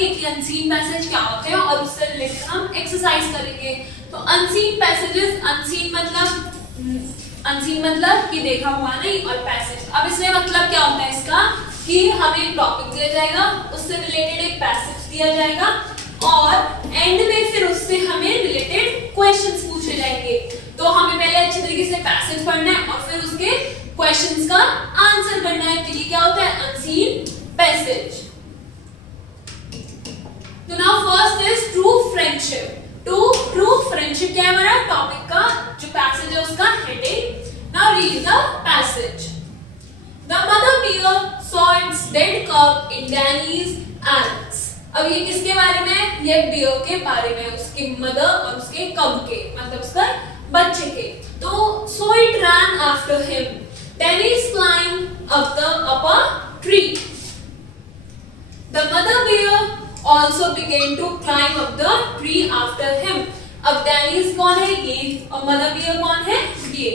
पढ़ेंगे कि unseen passage क्या होते हैं और उससे रिलेटेड हम एक्सरसाइज करेंगे। तो अनसीन पैसेजेस, अनसीन मतलब कि देखा हुआ नहीं, और पैसेज, अब इसमें मतलब क्या होता है इसका कि हमें एक टॉपिक दिया जाएगा, उससे रिलेटेड एक पैसेज दिया जाएगा और एंड में फिर उससे हमें रिलेटेड क्वेश्चंस पूछे जाएंगे। तो हमें पहले अच्छे तरीके से पैसेज पढ़ना है और फिर उसके क्वेश्चंस का आंसर करना है। तो ये क्या होता है अनसीन पैसेज। तो now first is true friendship. True friendship क्या है हमारा टॉपिक का जो पैसेज है उसका heading. Now read the passage. The mother bear saw its dead cub in Danny's arms. अब ये किसके बारे में है? ये बियर के बारे में, उसकी मदर और उसके कब के, मतलब उसका बच्चे के। तो so it ran after him. Danny's climbed up the upper tree. The mother bear also began to climb up the tree after him. अब Danny's कौन है? ये, और mother bear कौन है? ये।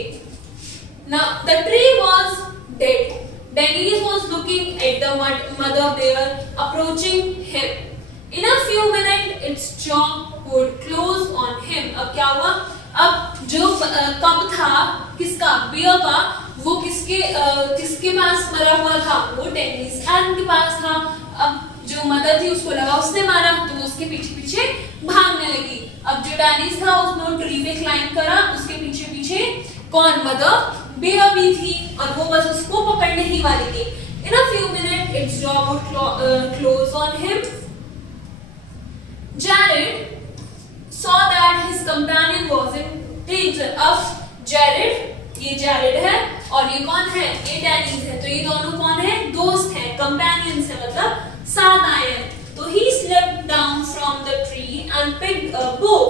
Now the tree was dead. Danny was looking at the mother bear approaching him. In a few minutes, its jaw would close on him. अब क्या हुआ? अब जो कब था किसका? बियर का, वो किसके पास मरा हुआ था? वो डेनिस के पास था। अब जो मदर थी उसको लगा उसने मारा, तो वो उसके पीछे पीछे भागने लगी। अब जो डेनिस था उसने ट्री पे क्लाइंब करा, उसके पीछे पीछे कौन? मदर बेयर भी थी और वो बस उसको पकड़ने ही वाली थी। In a few minutes, its jaw would close on him. Jared saw that his companion was in danger. अब Jared, ये Jared है और ये कौन है? ये Dennis है। तो ये दोनों कौन है? दोस्त हैं, companions हैं, मतलब साथ आए हैं। तो he slipped down from the tree and picked a bow.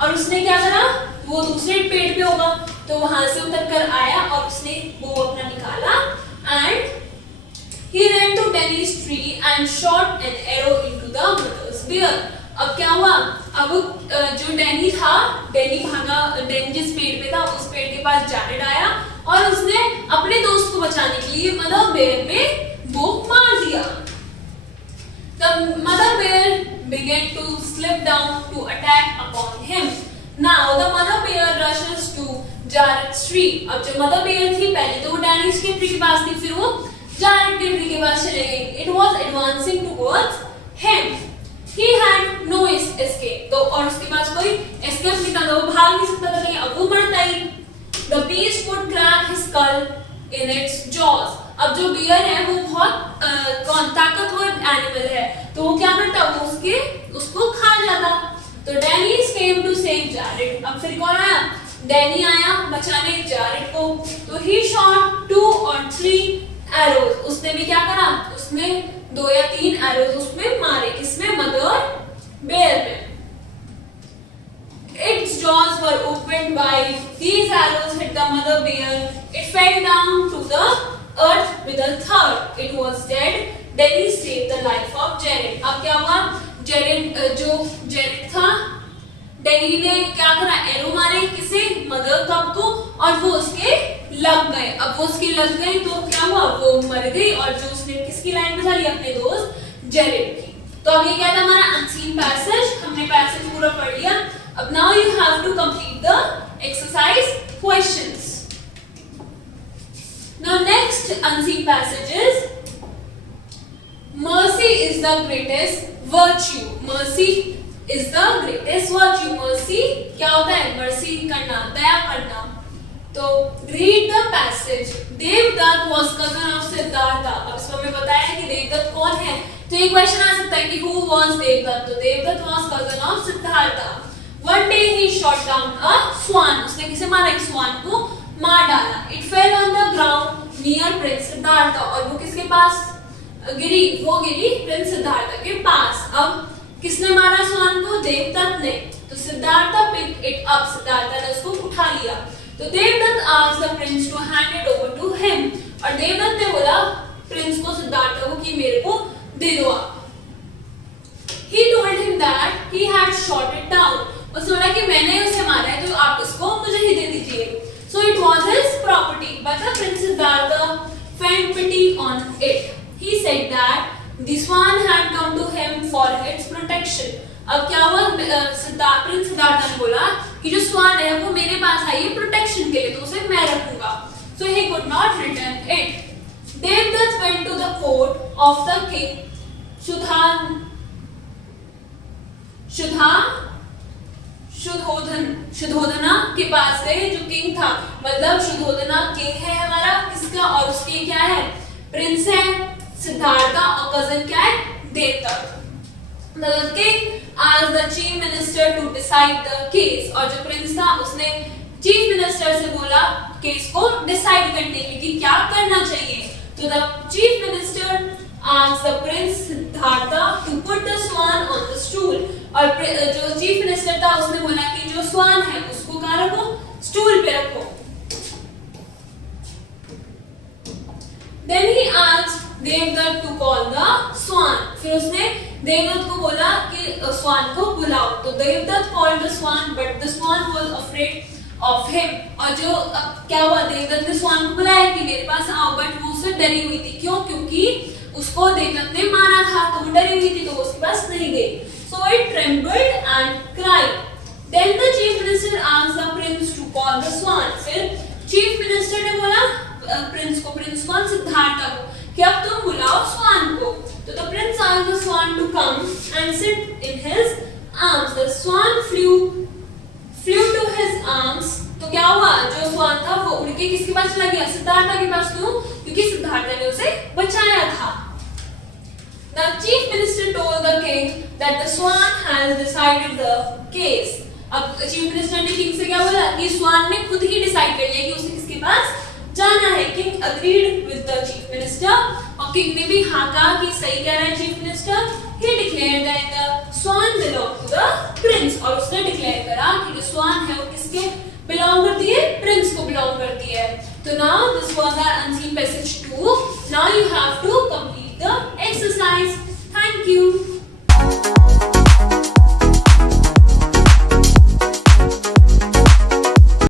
और उसने क्या करा? वो दूसरे पेड़ पे होगा तो वहां से उतरकर आया और उसने वो अपना निकाला and he ran to Danny's tree and shot an arrow into the mother's bear. अब क्या हुआ? अब जो डैनी था, डैनी भागा, डैनी जिस पेड़ पे था उस पेड़ के पास जैरेड आया और उसने अपने दोस्त को बचाने के लिए मदर बेयर पे वो मार दिया। The mother bear began to slip down to attack upon him. Now the mother bear rushes to Jared's tree. अब जो mother bear थी पहले तो वो डैनिस के ट्री के पास थी, फिर वो जारेड के ट्री के पास चले गई। It was advancing towards him. He had no escape. तो और उसके पास कोई escape नहीं था, वो भाग नहीं सकता था कहीं, अब वो मरता ही। The beast would crack his skull in its jaws. अब जो बियर है वो बहुत ताकतवर एनिमल है, तो वो क्या करता? वो उसको खा जाता। तो Danny came to save Jared. अब फिर कौन आया? डैनी आया बचाने जारेड को। तो he shot 2 or 3 arrows. उसने भी क्या करा? उसने 2 या 3 arrows उसमें मारे। किसमें? मदर बेयर में। Its jaws were opened wide. These arrows hit the mother bear. It fell down to the earth with a thud. It was dead. Danny saved the life of Jared. अब क्या हुआ? Jared था, Danny ने क्या करा? Arrow मारे किसे? Mother कब को, और वो उसके लग गए। अब वो उसकी लग गई तो क्या हुआ? वो मर गई और जो उसने किसकी लाइन बचा ली? अपने दोस्त जेरेड की। तो अब ये क्या था हमारा अनसीन पैसेज। हमने पैसेज पूरा पढ़ लिया। अब now you have to complete the exercise questions. Now next unseen passage is mercy is the greatest virtue. Mercy is the greatest virtue. Mercy क्या होता है? mercy करना, दया करना। तो read the passage. Devdutt was cousin of Siddharth. अब इसमें हमें बताया है कि देवदत्त कौन है, तो ये क्वेश्चन आ सकता है कि who was देवदत्त? तो Devdutt was cousin of Siddharth. One day he shot down a swan. उसने किसे मारा? एक स्वान को मार डाला। It fell on the ground near Prince Siddharth. और वो किसके पास गिरी? वो गिरी प्रिंस सिद्धार्थ के पास। अब किसने मारा स्वान को? देवदत्त ने। तो Siddharth pick it up, Siddharth ने उसको उठा लिया। तो Devadatta asked the prince to hand it over to him. और देवदत्त ने बोला प्रिंस को, सिद्धार्थ को, कि मेरे को दे दो आप। He told him that he had shot it down. उसने बोला कि मैंने उसे मारा है, तो आप इसको मुझे ही दे दीजिए। So it was his property, but the Prince Siddhartha felt pity on it. He said that the swan had come to him for its protection. अब क्या हुआ, प्रिंस सिद्धार्थ ने बोला कि जो स्वान है वो मेरे पास आई है प्रोटेक्शन के लिए, तो उसे मैं रखूंगा। So he could not return it. Devdutt went to the court of the king शुद्धोधना के पास गए, जो किंग था, मतलब शुद्धोधना किंग है हमारा किसका, और उसके क्या है, प्रिंस है सिद्धार्थ का, और कजन क्या है, Devdutt. The king asked the chief minister to decide the case, और जो प्रिंस था उसने चीफ मिनिस्टर से बोला केस को डिसाइड करने के लिए कि क्या करना चाहिए। तो the chief minister asked the prince Siddhartha to put the swan on the stool, और जो चीफ मिनिस्टर था उसने बोला कि जो स्वान है उसको कहाँ रखो, स्टूल पे रखो। Then he asked Devdutt to call the swan, फिर उसने देवदत्त को बोला कि स्वान को बुलाओ। तो Devdutt called the swan, but the swan was afraid of him, और जो क्या हुआ, देवदत्त ने स्वान को बुलाया कि मेरे पास आओ, बट वो उससे डरी हुई थी। क्यों? क्योंकि उसको देवदत्त ने मारा था, तो वो डरी हुई थी, तो वो उसके पास नहीं गई। So it trembled and cried. Then the chief minister asked the prince to call the swan. फिर चीफ मिनिस्टर ने बोला प्रिंस को, प्रिंस कौन, सिद्धार्थ को, कि अब तुम बुलाओ स्वान को। तो the prince asked the swan to come and sit in his arms. The swan flew to his arms. तो क्या हुआ, जो स्वान था वो उड़ के किसके पास चला गया, सिद्धार्थ के पास। क्यों? क्योंकि सिद्धार्थ ने उसे बचाया था। The chief minister told the king that the swan has decided the case. अब चीफ मिनिस्टर ने किंग से क्या बोला कि स्वान ने खुद ही डिसाइड कर लिया कि उसे किसके पास जाना है। King agreed with the chief minister, और किंग ने भी हाँ कहा कि सही कह रहा है chief minister. He declared that the swan belonged to the prince, और उसने डिक्लेयर करा कि जो स्वान है वो किसके बिलोंग करती है, प्रिंस को बिलोंग करती है। तो now this was our unseen passage 2. Now you have to